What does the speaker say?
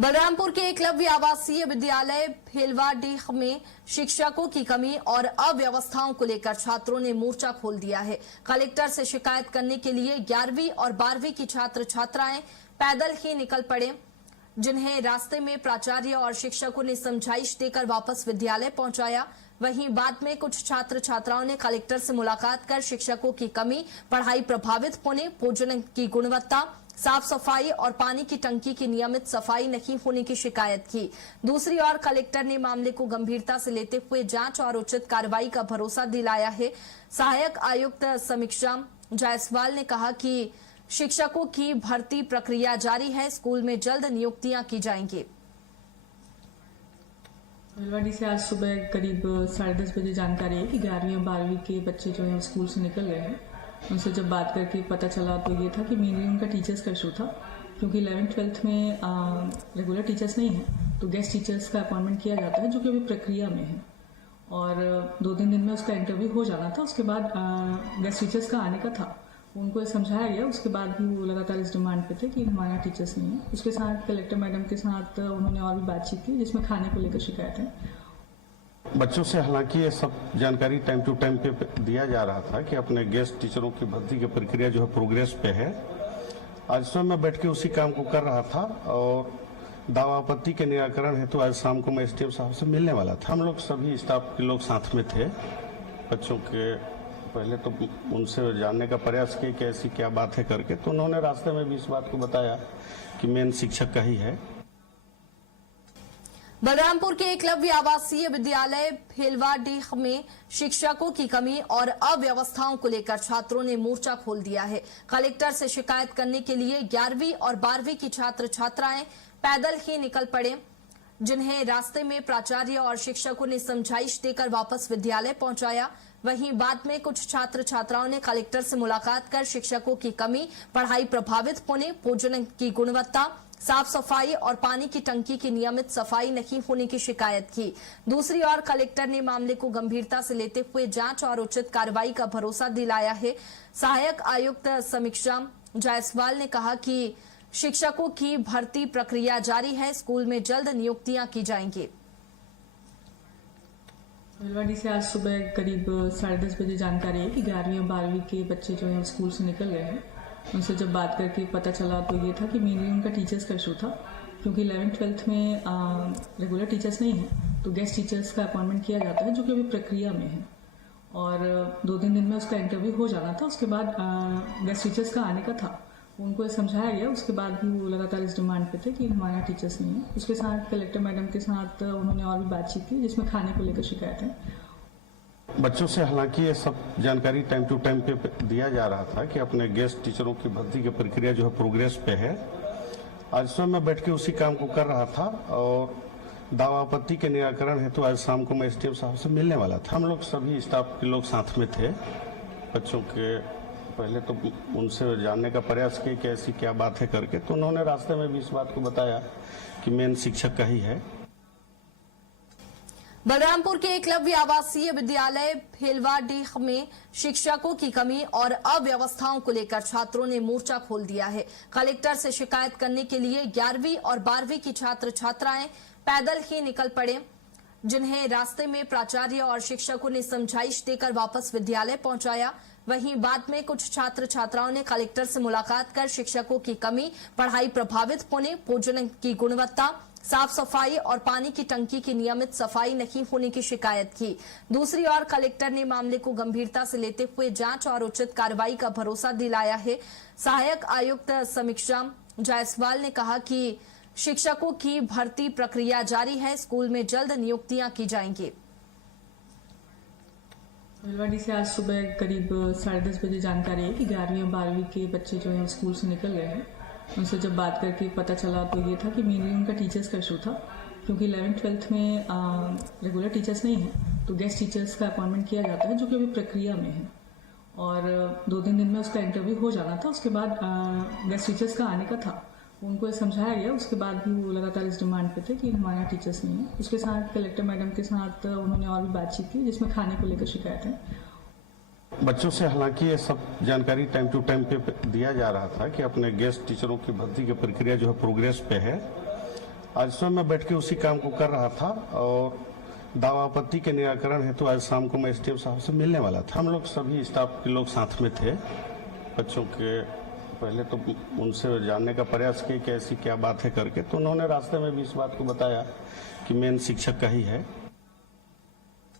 बलरामपुर के एकलव्य आवासीय विद्यालय भेलवाडीह में शिक्षकों की कमी और अव्यवस्थाओं को लेकर छात्रों ने मोर्चा खोल दिया है। कलेक्टर से शिकायत करने के लिए 11वीं और 12वीं की छात्र छात्राएं पैदल ही निकल पड़े, जिन्हें रास्ते में प्राचार्य और शिक्षकों ने समझाइश देकर वापस विद्यालय पहुंचाया। वहीं बाद में कुछ छात्र छात्राओं ने कलेक्टर से मुलाकात कर शिक्षकों की कमी, पढ़ाई प्रभावित होने, भोजन की गुणवत्ता, साफ सफाई और पानी की टंकी की नियमित सफाई नहीं होने की शिकायत की। दूसरी ओर कलेक्टर ने मामले को गंभीरता से लेते हुए जांच और उचित कार्रवाई का भरोसा दिलाया है। सहायक आयुक्त समीक्षा जायसवाल ने कहा कि शिक्षकों की भर्ती प्रक्रिया जारी है, स्कूल में जल्द नियुक्तियां की जाएंगी। भेलवाडी से आज सुबह करीब 10:30 बजे जानकारी है कि 11वीं और 12वीं के बच्चे जो हैं स्कूल से निकल गए हैं। उनसे जब बात करके पता चला तो ये था कि मेनली उनका टीचर्स का इशू था, क्योंकि 11th-12th में रेगुलर टीचर्स नहीं है तो गेस्ट टीचर्स का अपॉइंटमेंट किया जाता है, जो कि अभी प्रक्रिया में है और 2-3 दिन में उसका इंटरव्यू हो जाना था। उसके बाद गेस्ट टीचर्स का आने का था, उनको समझाया गया। उसके बाद भी वो लगातार इस डिमांड पे थे कि हमारे यहाँ टीचर्स नहीं है। उसके साथ कलेक्टर मैडम के साथ उन्होंने और भी बातचीत की, जिसमें खाने को लेकर शिकायत है। बच्चों से हालांकि ये सब जानकारी टाइम टू टाइम पे दिया जा रहा था कि अपने गेस्ट टीचरों की भर्ती की प्रक्रिया जो है प्रोग्रेस पे है। आज सुबह मैं बैठ के उसी काम को कर रहा था और दावा आपत्ति के निराकरण हेतु आज शाम को मैं एसडीएम साहब से मिलने वाला था। हम लोग सभी स्टाफ के लोग साथ में थे। बच्चों के पहले तो उनसे जानने का प्रयास किया कि ऐसी क्या बात है करके, तो उन्होंने रास्ते में भी इस बात को बताया कि मेन शिक्षक का ही है। बलरामपुर के एकलव्य आवासीय विद्यालय भेलवाडीह में शिक्षकों की कमी और अव्यवस्थाओं को लेकर छात्रों ने मोर्चा खोल दिया है। कलेक्टर से शिकायत करने के लिए 11वीं और 12वीं की छात्र छात्राएं पैदल ही निकल पड़े, जिन्हें रास्ते में प्राचार्य और शिक्षकों ने समझाइश देकर वापस विद्यालय पहुंचाया। वहीं बाद में कुछ छात्र छात्राओं ने कलेक्टर से मुलाकात कर शिक्षकों की कमी, पढ़ाई प्रभावित होने, भोजन की गुणवत्ता, साफ सफाई और पानी की टंकी की नियमित सफाई नहीं होने की शिकायत की। दूसरी ओर कलेक्टर ने मामले को गंभीरता से लेते हुए जांच और उचित कार्रवाई का भरोसा दिलाया है। सहायक आयुक्त समीक्षा जायसवाल ने कहा कि शिक्षकों की भर्ती प्रक्रिया जारी है, स्कूल में जल्द नियुक्तियां की जाएंगी। भेलवाडी से आज सुबह करीब 10:30 बजे जानकारी है कि 11वीं और 12वीं के बच्चे जो हैं स्कूल से निकल गए हैं। उनसे जब बात करके पता चला तो ये था कि मेनली उनका टीचर्स का इशू था, क्योंकि 11th-12th में रेगुलर टीचर्स नहीं है तो गेस्ट टीचर्स का अपॉइंटमेंट किया जाता है, जो कि अभी प्रक्रिया में है और 2-3 दिन में उसका इंटरव्यू हो जाना था। उसके बाद गेस्ट टीचर्स का आने का था, उनको समझाया गया। उसके बाद भी वो लगातार इस डिमांड पे थे कि हमारे यहाँ टीचर्स नहीं है। उसके साथ कलेक्टर मैडम के साथ उन्होंने और भी बातचीत की, जिसमें खाने को लेकर शिकायत है। बच्चों से हालांकि ये सब जानकारी टाइम टू टाइम पे दिया जा रहा था कि अपने गेस्ट टीचरों की भर्ती की प्रक्रिया जो है प्रोग्रेस पे है। आज सुबह मैं बैठ के उसी काम को कर रहा था और दावा आपत्ति के निराकरण हेतु आज शाम को मैं एसडीएम साहब से मिलने वाला था। हम लोग सभी स्टाफ के लोग साथ में थे। बच्चों के पहले तो उनसे जानने का प्रयास किया कि ऐसी क्या बात है करके, तो उन्होंने रास्ते में भी इस बात को बताया कि मेन शिक्षक का ही है। बलरामपुर के एकलव्य आवासीय विद्यालय भेलवाडीह में शिक्षकों की कमी और अव्यवस्थाओं को लेकर छात्रों ने मोर्चा खोल दिया है। कलेक्टर से शिकायत करने के लिए 11वीं और 12वीं की छात्र छात्राएं पैदल ही निकल पड़े, जिन्हें रास्ते में प्राचार्य और शिक्षकों ने समझाइश देकर वापस विद्यालय पहुंचाया। वहीं बाद में कुछ छात्र छात्राओं ने कलेक्टर से मुलाकात कर शिक्षकों की कमी, पढ़ाई प्रभावित होने, भोजन की गुणवत्ता, साफ सफाई और पानी की टंकी की नियमित सफाई नहीं होने की शिकायत की। दूसरी ओर कलेक्टर ने मामले को गंभीरता से लेते हुए जांच और उचित कार्रवाई का भरोसा दिलाया है। सहायक आयुक्त समीक्षा जायसवाल ने कहा कि शिक्षकों की भर्ती प्रक्रिया जारी है, स्कूल में जल्द नियुक्तियां की जाएंगी। भेलवाडी से आज सुबह करीब 10:30 बजे जानकारी है कि 11वीं और 12वीं के बच्चे जो हैं स्कूल से निकल गए हैं। उनसे जब बात करके पता चला तो ये था कि मेनली उनका टीचर्स का इशू था, क्योंकि 11th-12th में रेगुलर टीचर्स नहीं है तो गेस्ट टीचर्स का अपॉइंटमेंट किया जाता है, जो कि अभी प्रक्रिया में है और 2-3 दिन में उसका इंटरव्यू हो जाना था। उसके बाद गेस्ट टीचर्स का आने का था, उनको समझाया गया। उसके बाद भी वो लगातार इस डिमांड पे थे कि हमारे यहाँ टीचर्स नहीं है। उसके साथ कलेक्टर मैडम के साथ उन्होंने और भी बातचीत की, जिसमें खाने को लेकर शिकायत है। बच्चों से हालांकि ये सब जानकारी टाइम टू टाइम पे दिया जा रहा था कि अपने गेस्ट टीचरों की भर्ती की प्रक्रिया जो है प्रोग्रेस पे है। आज सुबह मैं बैठ के उसी काम को कर रहा था और दावा आपत्ति के निराकरण हेतु आज शाम को मैं एसडीएम साहब से मिलने वाला था। हम लोग सभी स्टाफ के लोग साथ में थे। बच्चों के पहले तो उनसे जानने का प्रयास किया कि ऐसी क्या बात है करके, तो उन्होंने रास्ते में भी इस बात को बताया कि मेन शिक्षक का ही है